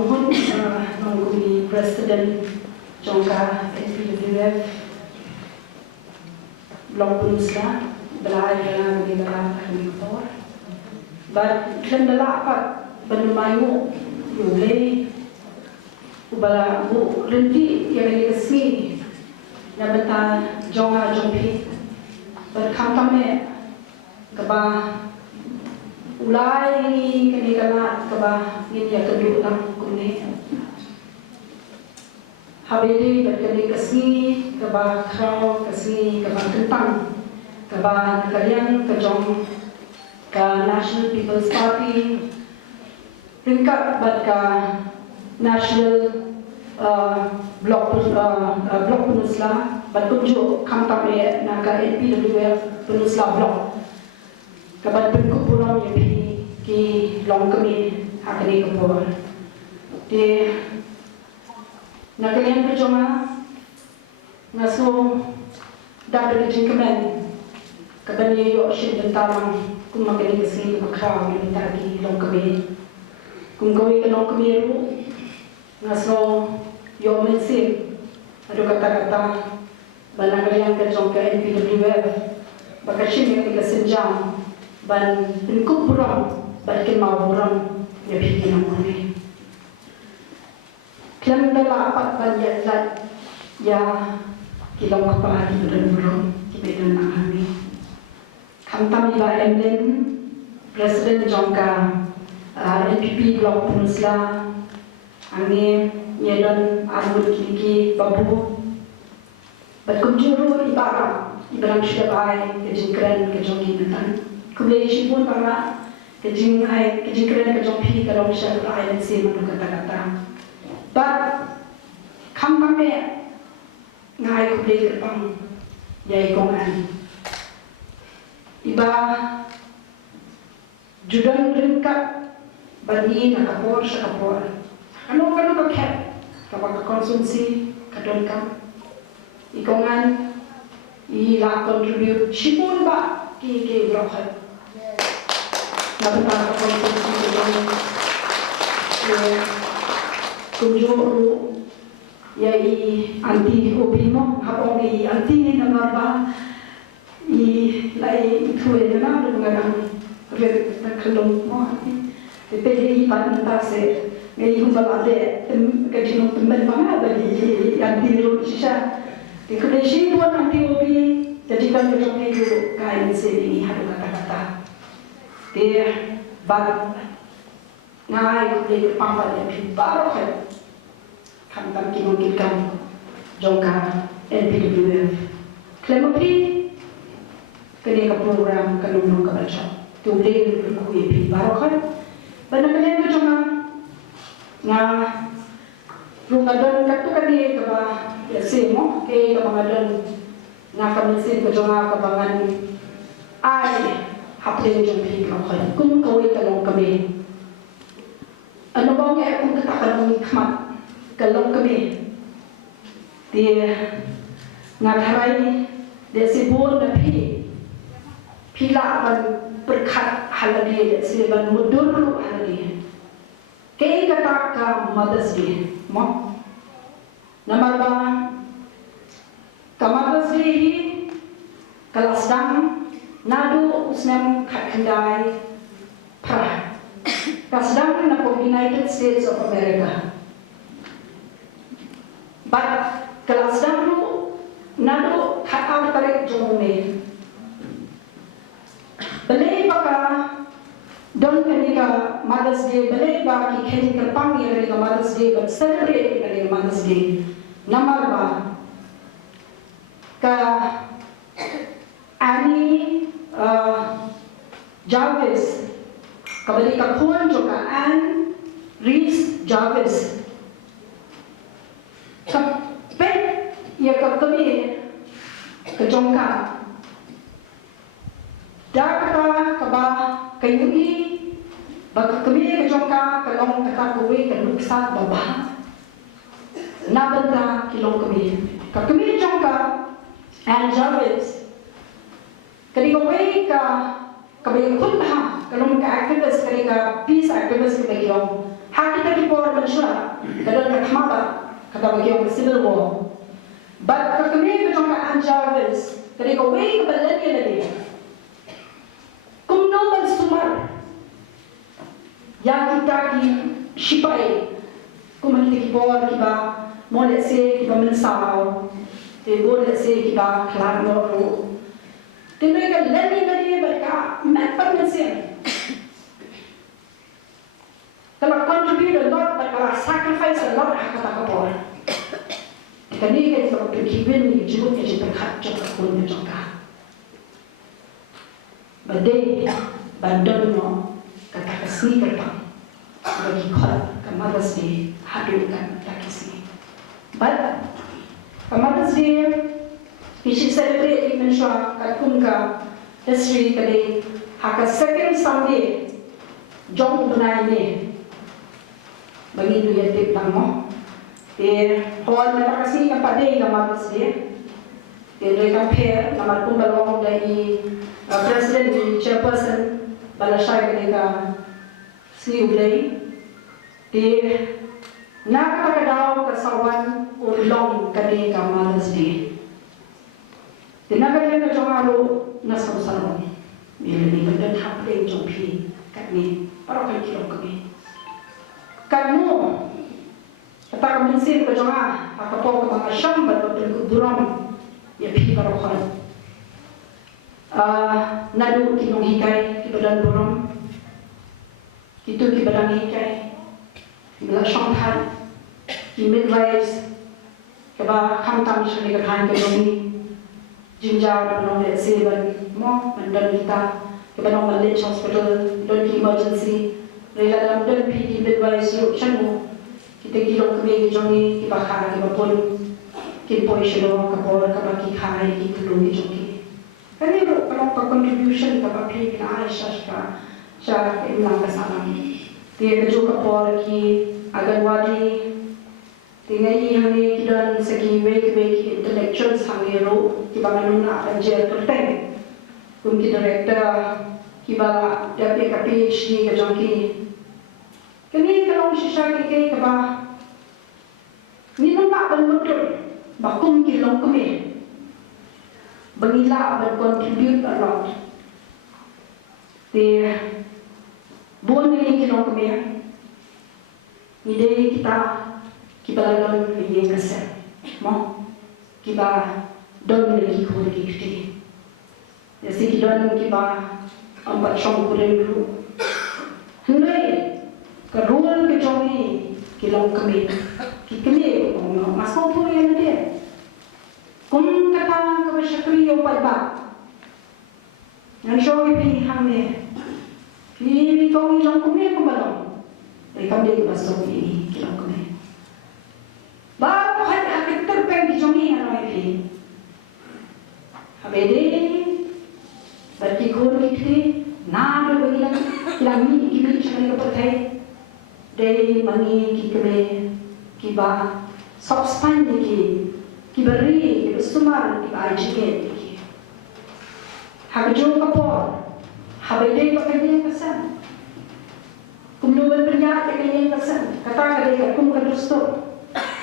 Bangun menghubungi Presiden Jongka NPWF Blok Penusla belajar di dalam kantor. But kendala apa penumayu yule ubala bu renti yang dikasih na beta jonga jompi berkampanye keba ulai kini kena keba ini ya kedua tam kuni habili berkini kasih keba kau kasih keba tentang keba kalian kejong ke National People's Party ringkat bat ke National Blok Penusla bat kunjuk kampanye na ke NPWF Penusla Blok kabat berkup pulang yang ki long kami hakni kepor di nakalian percuma ngaso dapat dijengkemen kabani yo shin bentamang kum makali kasi makhaw ni tagi long kami kum gawi long kami ru ngaso yo mensin adu kata-kata banagalian kerjong ke NPWF bakashin yang tiga senjam ban ringkup burang ban kemau burang ya bikin namanya klaim dala apat ban ya kilang apa di burang kibedan nangami kamtam ila emden Presiden Jongka NPP Blok Penusla angin nyedon arbut kiki babu berkunjuru ibarang sudah baik kejengkeran kejongki netan kuliah pun para kejengkeran kejongki kalau sudah baik sih menurut kata-kata but kampanye ngai kuliah kerpang yai kongan iba judan ringkat bani nakapor sakapor ano kaket kapag konsumsi kadon kam ikongan ila contribute sipun ba ki rohat nabata konsumsi kunjuru yai anti hobi mo hapong i anti namarba i lai tuwe na dengan red kalung mo pedi panta se ngai humbala de kajino temen mana bagi anti ro sisa di kondisi buat anti hobi jadi kan kerja itu kain se ini ada kata-kata dia bab ngai kuliah pampa dia baru kan kantam kimongkikan Jongka NPWF klemopi kini ke program kanunong kabaca tulen berkuih pi baru kan benar kalian kejongka nga lungadon katu kadi ke ba yasimo ke kabangadon nga kamisin kejongka kabangan ai hapden jompi kan kun kawai talong kami ano bang kung katakan ng khmat kalong kami dia ngadarai dia sibuk na pila ban berkat haladi siban mudur haladi kay kata ka Mother's Day mo nomor ba ka Mother's Day kalasdang nado usnam khandai pra kalasdang na po United States of America but kalasdang ru nado khatam tarik jomne belai baka don kenika Mother's Day belai baki kenika pangi kenika Mother's Day but celebrate kenika Mother's Day namar ba ka Annie Jarvis kabali ka kuan jo ka Anne Reese Jarvis kapet ya kami kejongka Dakata kaba kayuni baka kami kejongka kalong kata kuwi kaluksa baba nabenta kilong kami jongka and Jarvis kadi kuwi ka kami kunha kalong ka activist kadi ka peace activist kadi yung Hak kita kipor manusia, kadang kata kata bagi orang civil war. But kami kejong ka anjavels, kami kawai kebalan dia lagi. Kum noman sumar, yang kita ki sipai, kum kita kipor kiba, boleh se kiba mensau, boleh se kiba kelar noru. Tapi kalau lagi mereka macam macam kalau contribute a lot, kalau sacrifice a lot, kata kapor. Kani kita berkirim ni juga kita berkat juga pun juga. Badai bandar no kata kasih kerja bagi kau kemarin sih hadirkan tak kasih. But kemarin sih kita celebrate even show katun ka history kali hak second Sunday jom bunai ni. Bagi tu yang tip tamo, hall mereka kasih kepada yang nama besar, mereka pair nama kumbalong dari presiden di chairperson balasai mereka sini ulai, nak kadang kesawan ulong kali nama besar, nak kadang kejongalu nasab sarong, ini benda hak yang jompi kat ni, para kali kami. Kamu, kata kami sih berjamaah, apa pun kita syam berbentuk duram, ya pergi berokon. Nadu kinong hikai, kibadan duram, itu kibadan hikai, kibadan syanghan, kimidwives, kiba kamtam sini kerhan kedomi, jinjau menong lesiban, mo mendan kita, kibadan Village Hospital, don emergency. Rela dalam dan pergi midwives yuk canu kita kilong kami jongi kita khara kita pun kita poiselo kapor kapaki khara kita kilong jongi. Kan ini kalau contribution kita pergi kita Aisyah sya imam kesalam. Dia kerja kapor ki aganwadi tinggai hani kita segi wake intellectuals hangi ro kita manuna anjir terteng. Kumki director kiba dapat ke PhD ke jongi. Kini kalau sisa kita keba, ni nampak betul, bakum kilong kami, bangila berkontribute a lot. Di bukan ni kilong kami, ide kita lawan yang kesal, mo kita don lagi kau lagi kita, jadi kita kita ambat syong kulen dulu, hendak kerul kejongi kilong kami masuk tu yang dia kum kata kebesyakri yang pada yang syong ini hamil ini kau kilong kami kumbalong mereka dia masuk ini kilong kami baru hari terpen kejongi ano ini habis berarti kau kita nak berbilang kilang ni kimi cakap kepercayaan dari mangi kikme kiba subspan ki beri sumar kiba ajiket ki habjo kapor habede pakanya kesan kumno berpenya pakanya kesan kata kade kum kadusto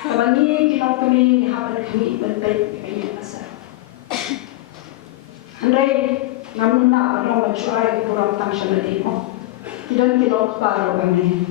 kabangi kinau kami habar kami berpet pakanya kesan andai namna orang mencuai kurang tangshan demo kidan kilok paro kami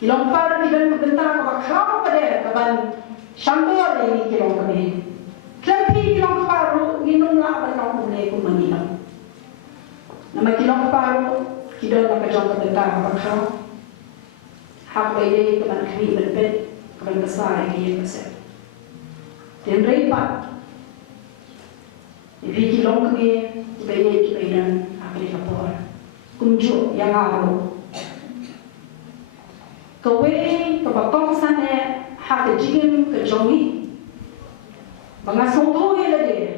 kilong par kidan bentar ka kham pade kaban sambor ini kilong kami tlampi kilong paru ginung la ban mule ko manila nama kilong paru kidan ka jong ka bentar ka kham hak bayi kaban kami berbet kaban besar ini besar dan repat ibi kilong kami bayi kidan apa kapor kunju yang aro Kawe kabakong sana hak jigim kejongi, bangasong tuwe lagi,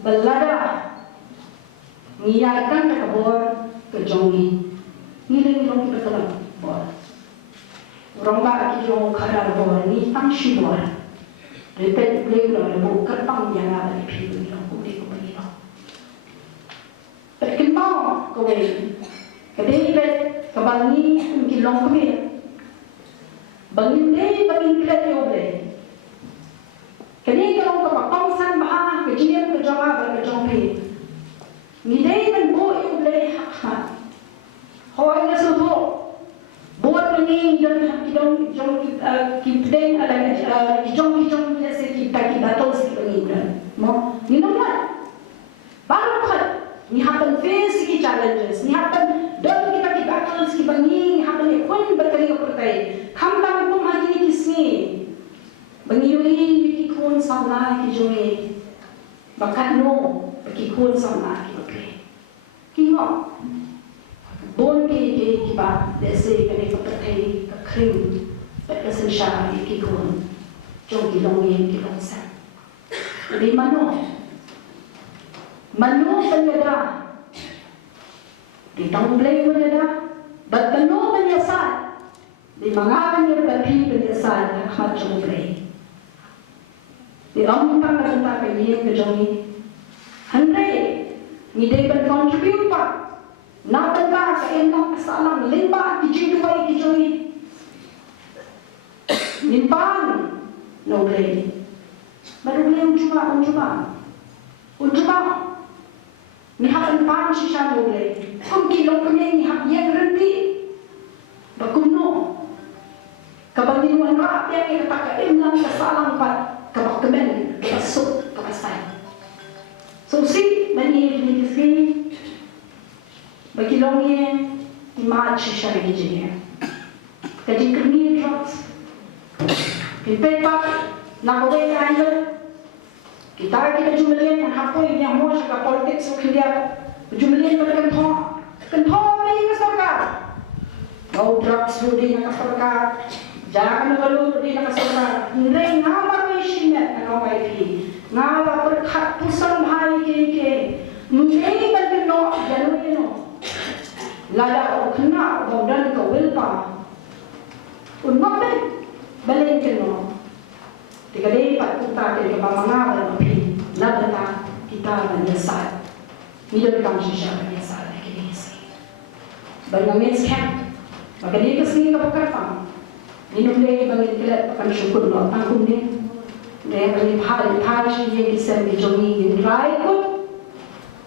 balada, ngiyaikan kabor kejongi, ngiling kita telah bor, orang baki jong karar bor ni tang shibor, repet beli lo lebu kerpang yang ada di pilu lo kubi kubi lo, terkenal kawe, kedai bet kabak bangi kilong kami bangin deh bangin kilat yobre kini kalau ke pangsan bah kejadian kejonga berkejongpi ni deh ben bo yobre hak hoy na suho buat ini jong kipdeng ada jong jese kita tos kipdeng mo ni nomor baru kan ni happen face ki challenges ni happen don kita battles ki bangi ni happen pun berkali pertai kham tam pun hagi ni kisni bangi yui ki khon samna ki joe bakat no ki khon samna ki oke ki ho bon ki ba dese kene ko pertai ka kring pekasen sha ki khon jong ki longin ki longsa di mano Manu penyada, ditang play penyada, but manu penyasal, di mga penyerti penyasal hak jong play. Di orang tang kata penyek kejongi, handai, ni dia berkontribut pak, nak berkah keenak kesalam limba dijuai kejongi, limpang, no play, baru play unjuma. Ni happen pan shisha boleh. Kum kilong kami ni hap yang rendi. Bakuno. Kabangin wan rap yang kata imlam kesalang pat kabak kemen kasuk kapasai. So si mani ni kisini bakilong yang imat shisha lagi jenis. Kaji kami drugs. Pipepak nak away ayo. Kita jumlahin apa yang mau sekarang politik sekian jumlahin berkentor ni keserkar mau drugs di nak keserkar jangan lalu di nak keserkar nilai nama mesinya nama itu nama berkat pusat bahaya ke nilai berkentor jangan itu lada kena dan kewilpa unmak balik kentor Tiga day pat kita dari kebamangan lebih labda kita menyesal. Hidup kami sisa menyesal lagi ni. Banyak scam. Maka dia kesini ke pekerjaan. Minum dia bagi kita akan syukur doa tanggung dia. Dia bagi hari yang kita menjadi yang right pun.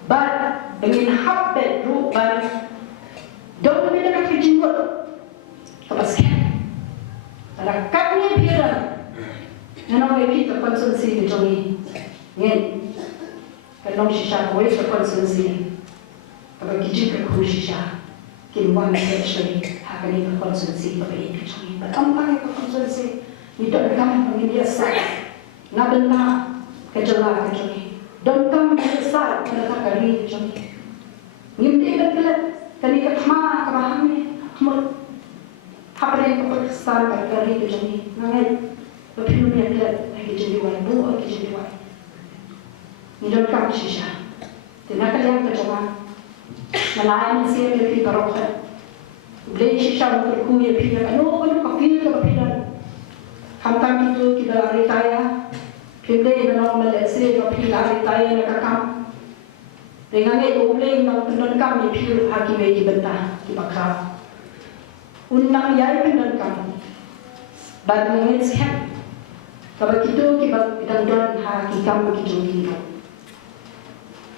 But dengan habit rupan. Don't be nak terjumpa. Apa scam? Ada kami biar. Nano kita konsumsi di jogi, ngen. Kalau sisa kau itu konsumsi, kalau kita sisa, kita mana actually hak ini konsumsi bagi itu jogi. Berapa yang konsumsi, itu kami biasa. Nabenda kejelah jogi. Don't come biasa kita kari jogi. Nimti betul, tadi ketma kebahami, mul. Apa yang keputusan kari jogi, nangai. Tapi dia lihat lagi jadi wae, lagi jadi wae. Ni dah kami sisa. Tidak kalian kerja. Melayan sih lebih barokah. Beli sisa untuk kuih pilih. Kalau kapil kapilan. Hamtam itu kita lari taya. Pilih menang Malaysia kapil lari taya nak kam. Dengan itu boleh nak penon kami pilih haki bagi bentah di bakar. Unang yai penon kami. Badmungin sehat. Kalau kita kita don haki kamu kijungi,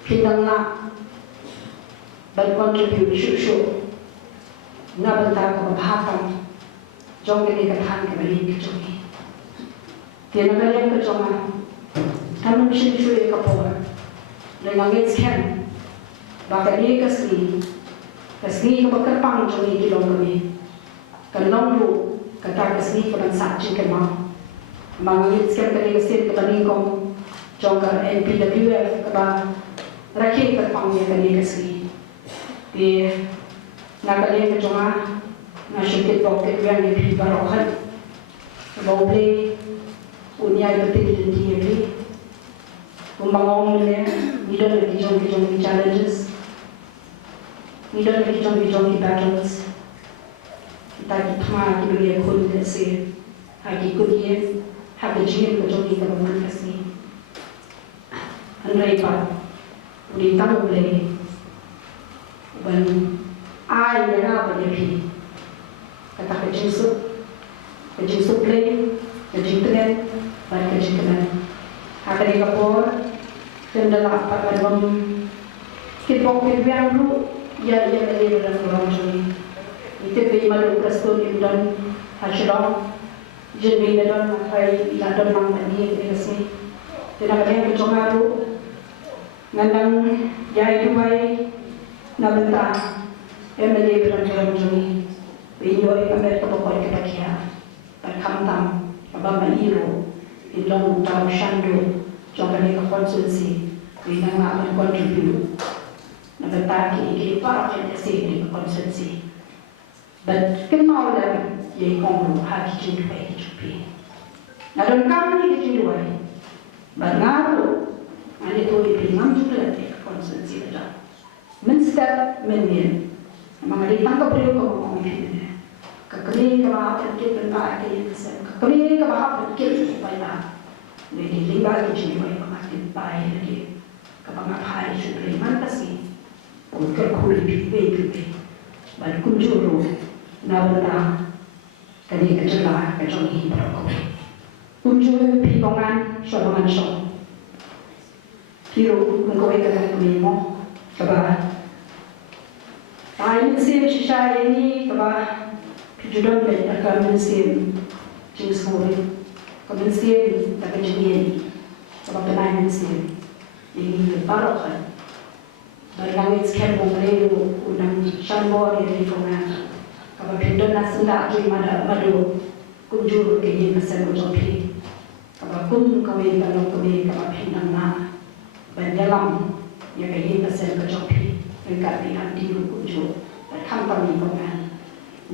kita nak berkontribusi susu, nak bentar kebahagiaan, jom kita katakan kembali kijungi. Tiada kalian kejongan, kami mesti sulit kapor, dengan ngesken, bahkan dia kesini keberkerpang jungi kilong kami, kenong lu kata kesini kurang saji kemau. Mangit sekarang kali kesini kebaning kong jongga NPWF keba rakyat terpangnya kali kesini. Di nak kali kejonga nasyukit bokit yang lebih barohan. Bau beli unia betul di ini. Pembangun ni, tidak lagi jong challenges, tidak lagi jong battles. Kita kita beri kun desi, hagi kudian. Hak jian kejongi kebangan kesini. Andai pak, udah tahu boleh. Ban, ayah apa dia pi, kata kejing suplai, kejing tenen, dan kejing kenan. Hakari kapor, dan dalam apa dalam kipok yang lu ya dari dalam orang juni. Itu bagaimana Kristen itu dan hasilnya jadi dalam apa ladon mang ini sih. Tidak ada yang kecongaru, nandang jaya duai, nabenta, menjadi dalam orang juni. Ini kami terpokok kita kia, berkamtam, abang hero, ilong tahu shandu, jangan mereka konsumsi, kita nggak berkontribusi. Nabenta kita para jenis konsumsi. But kenal dan ye konglu haki cintuai hidupi. Nadon kami cintuai, bernaru, ane tu ipi ngam juga te konsumsi ada. Menstep menyen, mengalih tangkap beliau kau mungkin. Kekali kebahap kita berbaik yang kesem. Kekali kebahap kita berbaik. Jadi lingkar cintuai kemakin baik lagi. Kebangat hari cintuai mana sih? Untuk kulit pipi. Baru kunjuru. Nabenda kani kecela keconi berko kunjung pikongan solongan so kiro ngkoe kata memo kaba ai sim shisha ini kaba pijudon be akan sim jenis kore kaba sim tak jadi kaba penai sim ini barokan dari langit sekian mengleru unang shanbor yang pikongan kalau pindah nasi nak jadi madu kunjur ke ini masa mujopi kalau kawin kalau pindah na berjalan ya ke ini masa mujopi mereka lihat di kunjur berkampanye pengan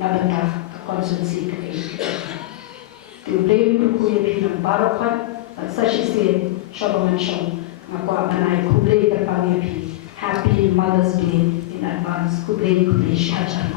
nabenda konsumsi ke ini tiup kuya pindah barokan sasih shobangan show aku amanai kublai terpanggil Happy Mother's Day in advance kublai syajar